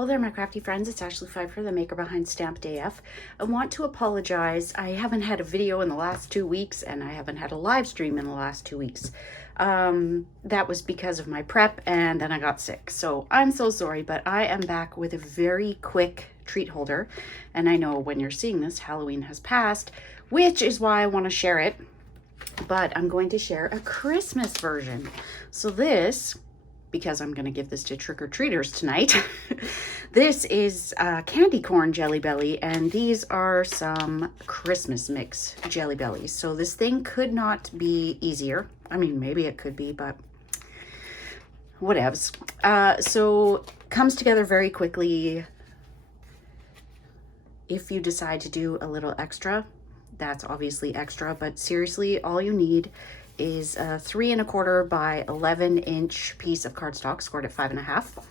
Hello there, my crafty friends. It's Ashley Pfeiffer, the maker behind Stamped AF. I want to apologize. I haven't had a video in the last 2 weeks, and I haven't had a live stream in the last 2 weeks. That was because of my prep, and then I got sick. So I'm so sorry, but I am back with a very quick treat holder. And I know when you're seeing this, Halloween has passed, which is why I want to share it. But I'm going to share a Christmas version. So this, because I'm going to give this to trick-or-treaters tonight, this is candy corn Jelly Belly, and these are some Christmas mix Jelly Bellies. So this thing could not be easier. I mean, maybe it could be, but whatevs. So comes together very quickly. If you decide to do a little extra, that's obviously extra, but seriously, all you need is a 3 1/4 by 11-inch piece of cardstock scored at 5 1/2.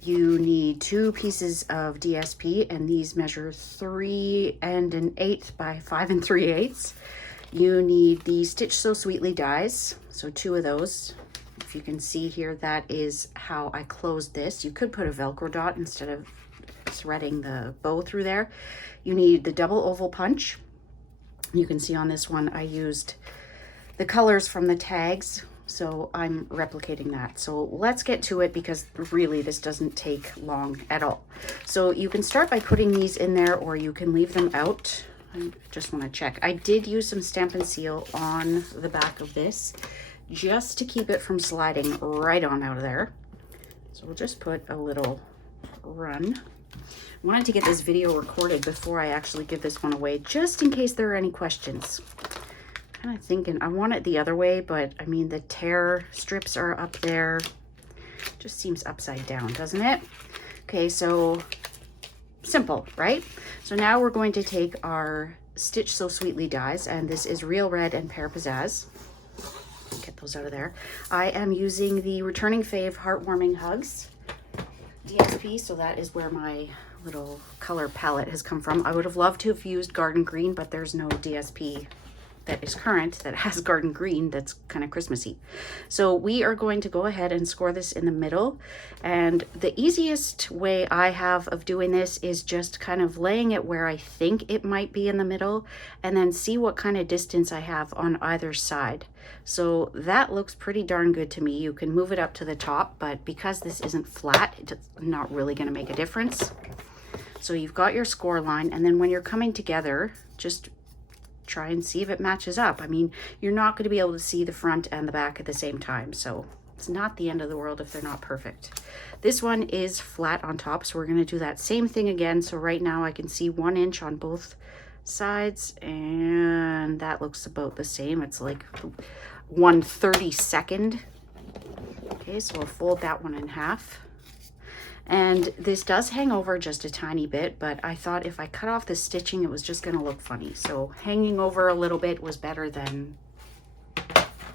You need 2 pieces of DSP, and these measure 3 1/8 by 5 3/8. You need the Stitch So Sweetly dies, so 2 of those. If you can see here, that is how I closed this. You could put a Velcro dot instead of threading the bow through there. You need the double oval punch. You can see on this one I used the colors from the tags, so I'm replicating that. So let's get to it, because really this doesn't take long at all. So you can start by putting these in there, or you can leave them out. I just want to check. I did use some Stampin' Seal on the back of this just to keep it from sliding right on out of there. So we'll just put a little run. I wanted to get this video recorded before I actually give this one away, just in case there are any questions. Kind of thinking I want it the other way, but I mean, the tear strips are up there. Just seems upside down, doesn't it? Okay, so simple, right? So now we're going to take our Stitch So Sweetly dies, and this is Real Red and Pear Pizzazz. Get those out of there. I am using the returning fave Heartwarming Hugs DSP, so that is where my little color palette has come from. I would have loved to have used Garden Green, but there's no DSP that is current that has Garden Green that's kind of Christmassy. So we are going to go ahead and score this in the middle, and the easiest way I have of doing this is just kind of laying it where I think it might be in the middle, and then see what kind of distance I have on either side. So that looks pretty darn good to me. You can move it up to the top, but because this isn't flat, it's not really going to make a difference. So you've got your score line, and then when you're coming together, just try and see if it matches up. I mean, you're not going to be able to see the front and the back at the same time, so it's not the end of the world if they're not perfect. This one is flat on top, so we're going to do that same thing again. So right now I can see 1 inch on both sides, and that looks about the same. It's like 1/32. Okay, so we'll fold that one in half. And this does hang over just a tiny bit, but I thought if I cut off the stitching, it was just going to look funny. So hanging over a little bit was better than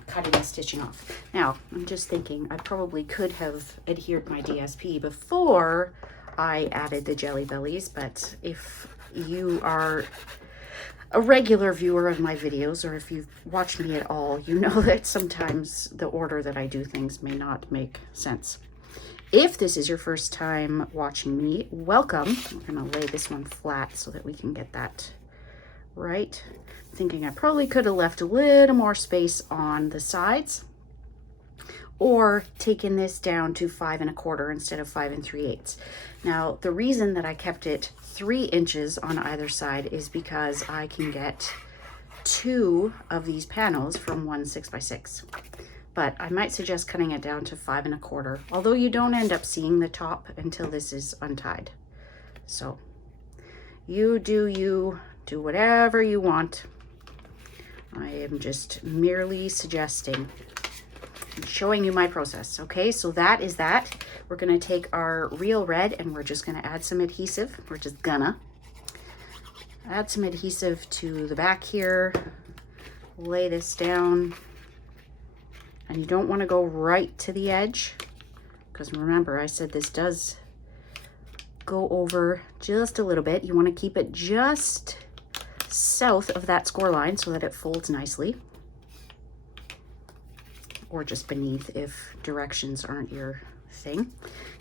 cutting the stitching off. Now, I'm just thinking I probably could have adhered my DSP before I added the Jelly Bellies, but if you are a regular viewer of my videos, or if you've watched me at all, you know that sometimes the order that I do things may not make sense. If this is your first time watching me, welcome. I'm gonna lay this one flat so that we can get that right. Thinking I probably could have left a little more space on the sides, or taken this down to 5 1/4 instead of 5 3/8. Now, the reason that I kept it 3 inches on either side is because I can get 2 of these panels from one 6x6. But I might suggest cutting it down to 5 1/4, although you don't end up seeing the top until this is untied. So you do whatever you want. I am just merely suggesting, showing you my process. Okay, so that is that. We're going to take our Real Red, and we're just going to add some adhesive. We're just gonna add some adhesive to the back here, lay this down. And you don't want to go right to the edge, because remember I said this does go over just a little bit. You want to keep it just south of that score line so that it folds nicely. or just beneath if directions aren't your thing.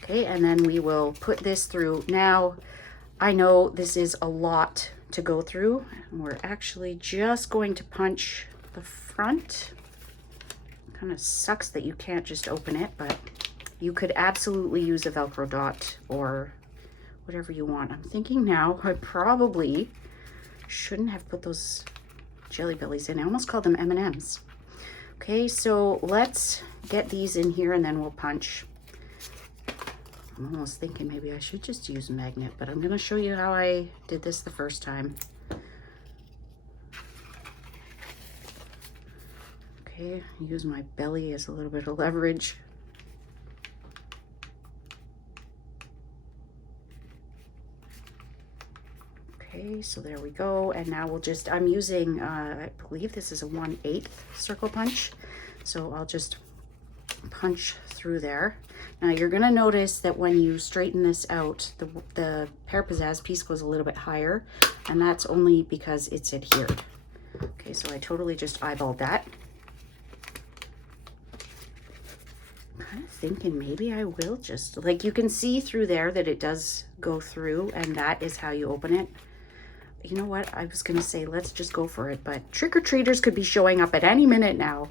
Okay, and then we will put this through. Now, I know this is a lot to go through, and we're actually just going to punch the front. Kind of sucks that you can't just open it, but you could absolutely use a Velcro dot or whatever you want. I'm thinking now I probably shouldn't have put those Jelly Bellies in. I almost called them M&Ms. Okay, so let's get these in here and then we'll punch. I'm almost thinking maybe I should just use a magnet, but I'm going to show you how I did this the first time. Okay, use my belly as a little bit of leverage. Okay, so there we go. And now we'll just, I'm using, I believe this is a 1/8 circle punch. So I'll just punch through there. Now you're going to notice that when you straighten this out, the Pear Pizzazz piece goes a little bit higher, and that's only because it's adhered. Okay, so I totally just eyeballed that. I'm kind of thinking maybe I will just, like, you can see through there that it does go through, and that is how you open it. You know what? I was going to say, let's just go for it, but trick-or-treaters could be showing up at any minute now.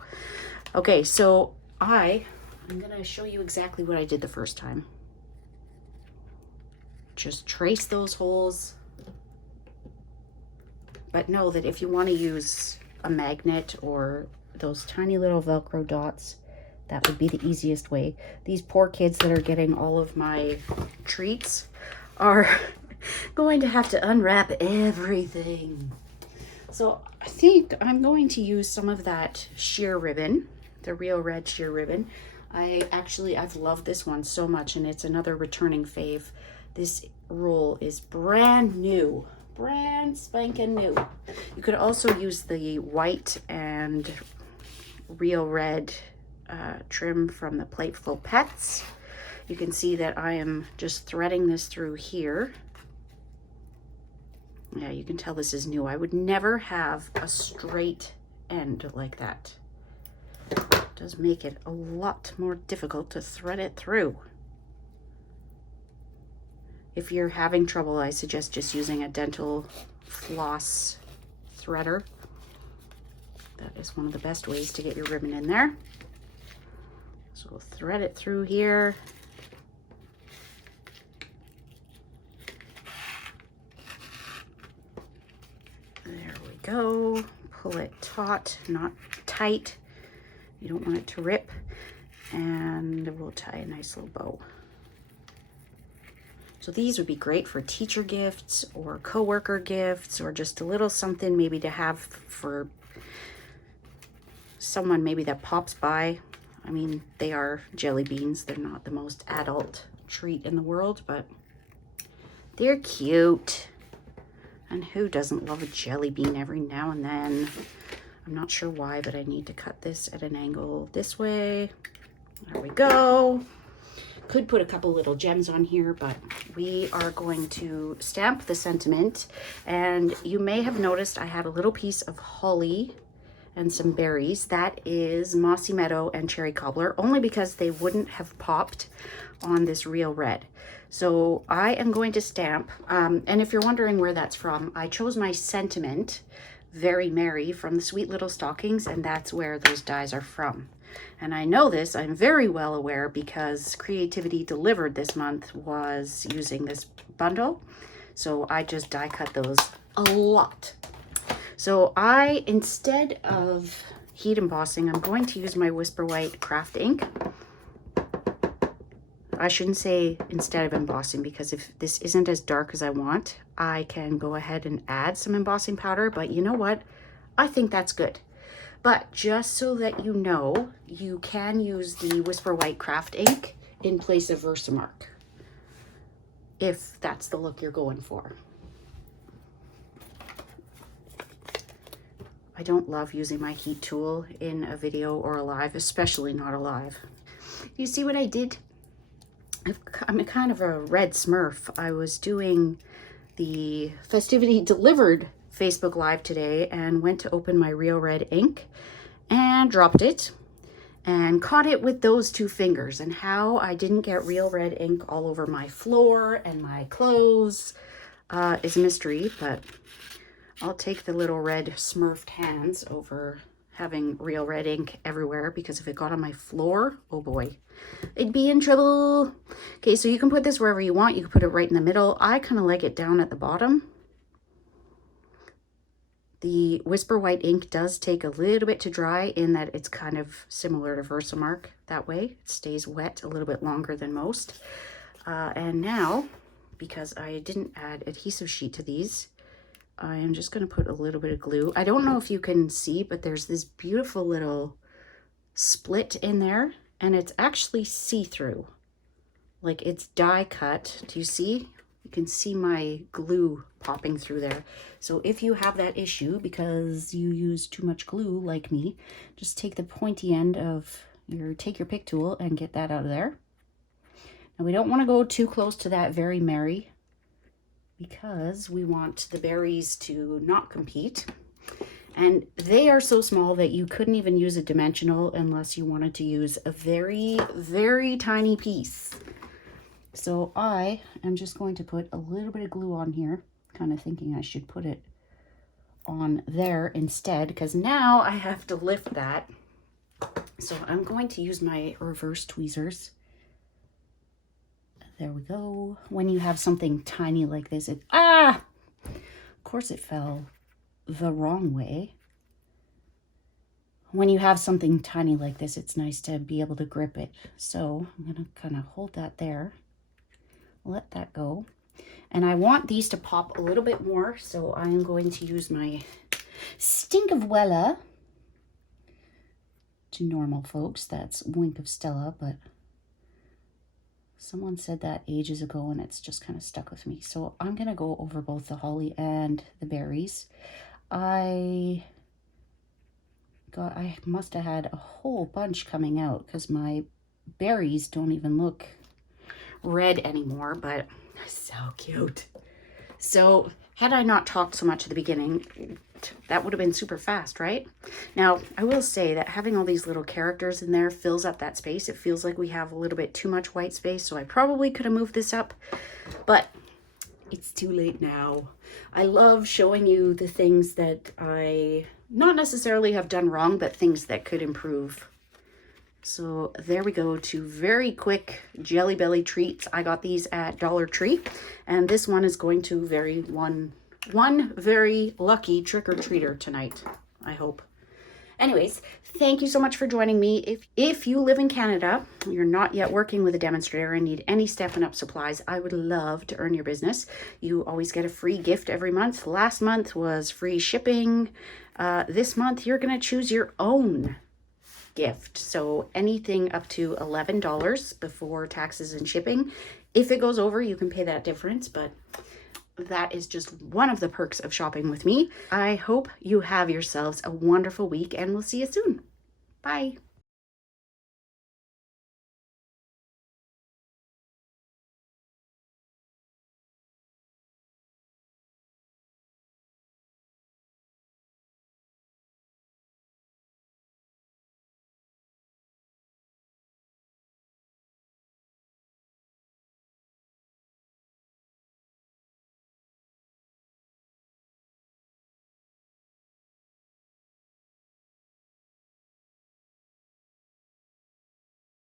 Okay, so I'm going to show you exactly what I did the first time. Just trace those holes. But know that if you want to use a magnet or those tiny little Velcro dots, that would be the easiest way. These poor kids that are getting all of my treats are going to have to unwrap everything. So I think I'm going to use some of that sheer ribbon, the Real Red sheer ribbon. I've loved this one so much, and it's another returning fave. This roll is brand new, brand spanking new. You could also use the white and Real Red trim from the Playful Pets. You can see that I am just threading this through here. Yeah, you can tell this is new. I would never have a straight end like that. It does make it a lot more difficult to thread it through. If you're having trouble, I suggest just using a dental floss threader. That is one of the best ways to get your ribbon in there. So we'll thread it through here. There we go. Pull it taut, not tight. You don't want it to rip. And we'll tie a nice little bow. So these would be great for teacher gifts or coworker gifts, or just a little something maybe to have for someone maybe that pops by. I mean, they are jelly beans. They're not the most adult treat in the world, but they're cute. And who doesn't love a jelly bean every now and then? I'm not sure why, but I need to cut this at an angle this way. There we go. Could put a couple little gems on here, but we are going to stamp the sentiment. And you may have noticed I had a little piece of holly and some berries. That is Mossy Meadow and Cherry Cobbler, only because they wouldn't have popped on this Real Red. So I am going to stamp, and if you're wondering where that's from, I chose my sentiment, Very Merry, from the Sweet Little Stockings, and that's where those dies are from. And I know this, I'm very well aware, because Creativity Delivered this month was using this bundle. So I just die cut those a lot. So instead of heat embossing, I'm going to use my Whisper White craft ink. I shouldn't say instead of embossing, because if this isn't as dark as I want, I can go ahead and add some embossing powder, but you know what? I think that's good. But just so that you know, you can use the Whisper White craft ink in place of Versamark, if that's the look you're going for. I don't love using my heat tool in a video or a live, especially not a live. You see what I did? I'm kind of a red smurf. I was doing the Festivity Delivered Facebook Live today and went to open my Real Red ink and dropped it. and caught it with those 2 fingers. And how I didn't get real red ink all over my floor and my clothes is a mystery, but I'll take the little red smurfed hands over having real red ink everywhere, because if it got on my floor, oh boy, it'd be in trouble. Okay, so you can put this wherever you want. You can put it right in the middle. I kind of like it down at the bottom. The Whisper White ink does take a little bit to dry, in that it's kind of similar to Versamark that way. It stays wet a little bit longer than most. And now, because I didn't add adhesive sheet to these, I am just going to put a little bit of glue. I don't know if you can see, but there's this beautiful little split in there, and it's actually see-through. Like, it's die cut. Do you see? You can see my glue popping through there. So if you have that issue because you use too much glue like me, just take the pointy end of take your pick tool and get that out of there. Now we don't want to go too close to that Very Merry, because we want the berries to not compete. And they are so small that you couldn't even use a dimensional unless you wanted to use a very, very tiny piece. So I am just going to put a little bit of glue on here, kind of thinking I should put it on there instead, because now I have to lift that. So I'm going to use my reverse tweezers. There we go. When you have something tiny like this, of course it fell the wrong way. When you have something tiny like this, it's nice to be able to grip it. So I'm going to kind of hold that there, let that go. And I want these to pop a little bit more, so I am going to use my Stink of Wella. To normal folks, that's Wink of Stella, but someone said that ages ago and it's just kind of stuck with me. So I'm going to go over both the holly and the berries. I must have had a whole bunch coming out, because my berries don't even look red anymore, but so cute. So had I not talked so much at the beginning, that would have been super fast, right? Now, I will say that having all these little characters in there fills up that space. It feels like we have a little bit too much white space, so I probably could have moved this up, but it's too late now. I love showing you the things that I not necessarily have done wrong, but things that could improve. So there we go, 2 very quick Jelly Belly treats. I got these at Dollar Tree, and this one is going to one very lucky trick-or-treater tonight, I hope. Anyways, thank you so much for joining me. If you live in Canada, you're not yet working with a demonstrator and need any Stampin' Up! Supplies, I would love to earn your business. You always get a free gift every month. Last month was free shipping. This month, you're going to choose your own gift. So anything up to $11 before taxes and shipping. If it goes over, you can pay that difference, but that is just one of the perks of shopping with me. I hope you have yourselves a wonderful week, and we'll see you soon. Bye.